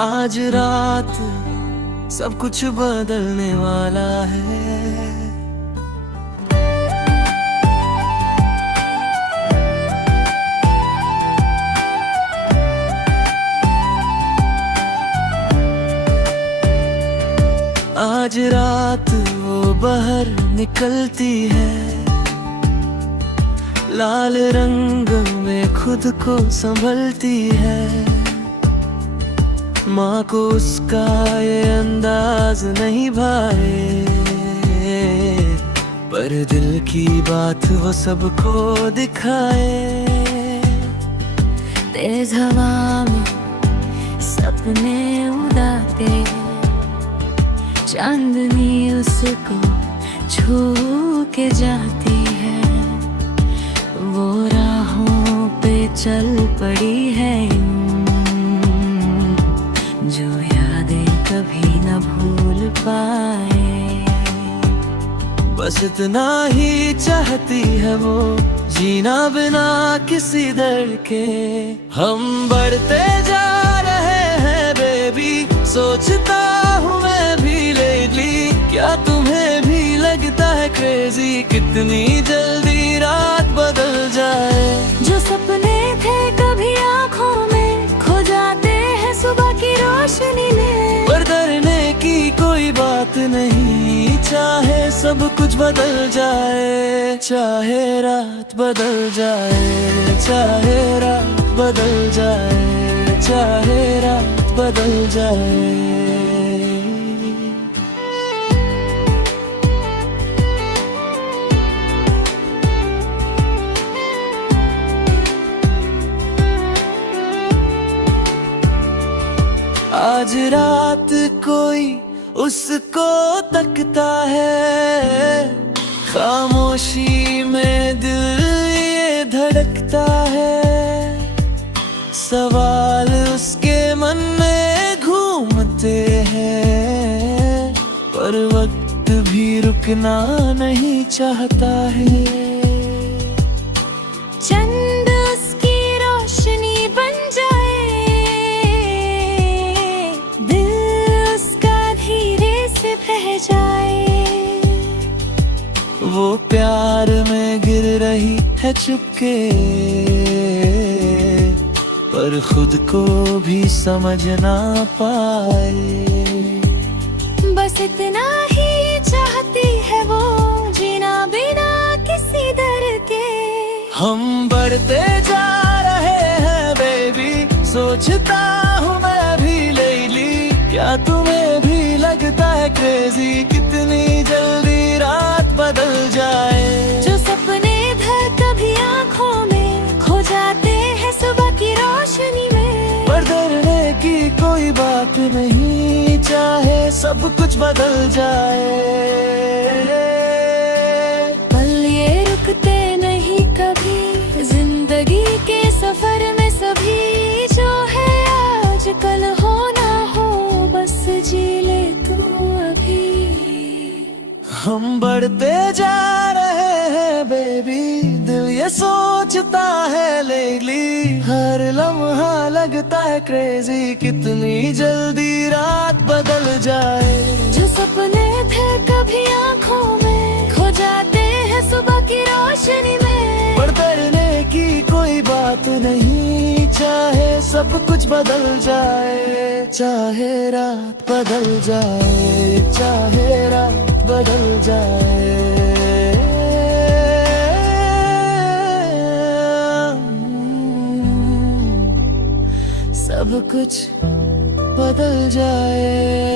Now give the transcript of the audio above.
आज रात सब कुछ बदलने वाला है। आज रात वो बाहर निकलती है, लाल रंग में खुद को संभलती है। माँ को उसका ये अंदाज नहीं भाए, पर दिल की बात वो सबको दिखाए। तेज हवा में सपने उड़ाते, चांदनी उसको छू के जाती है। वो राहों पे चल पड़ी है, जो यादें कभी न भूल पाए। बस इतना ही चाहती है वो, जीना बिना किसी डर के। हम बढ़ते जा रहे हैं बेबी, सोचता हूँ मैं भी लेटली। क्या तुम्हें भी लगता है क्रेजी, कितनी जल्दी रात बदल जाए। जो सपने थे कभी आँखों में, खो जाते हैं सुबह की रोशनी में। पर डरने की कोई बात नहीं, चाहे सब कुछ बदल जाए। चाहे रात बदल जाए, चाहे रात बदल जाए, चाहे रात बदल जाए। आज रात कोई उसको तकता है, खामोशी में दिल ये धड़कता है। सवाल उसके मन में घूमते हैं, पर वक्त भी रुकना नहीं चाहता है। चंद उसकी रोशनी बन जाए, दिल उसका धीरे से बह जाए। वो प्यार में गिर रही है चुपके, पर खुद को भी समझ ना पाए। बस इतना ही चाहती है वो, जीना बिना किसी डर के। हम बढ़ते जा रहे हैं बेबी, सोचता हूँ मैं भी लेली। क्या तुम्हें भी लगता है क्रेजी, कितनी जल्दी रात बदल जाए। जो सपने थे कभी आँखों में, खो जाते हैं सुबह की रोशनी में। पर डरने की कोई बात नहीं, चाहे सब कुछ बदल जाए। पल ये रुकते नहीं कभी, जिंदगी के सफर में सभी। जो है आज कल हो ना हो, बस जी ले तू अभी। हम बढ़ते जा रहे हैं बेबी, दिल ये सोचता है लेली। हर लम्हा लगता है क्रेजी, कितनी जल्दी रात बदल जाए। जो सपने थे कभी आँखों में, खो जाते हैं सुबह की रोशनी में। पर डरने की कोई बात नहीं, चाहे सब कुछ बदल जाए। चाहे रात बदल जाए, चाहे रात बदल जाए। सब कुछ बदल जाए।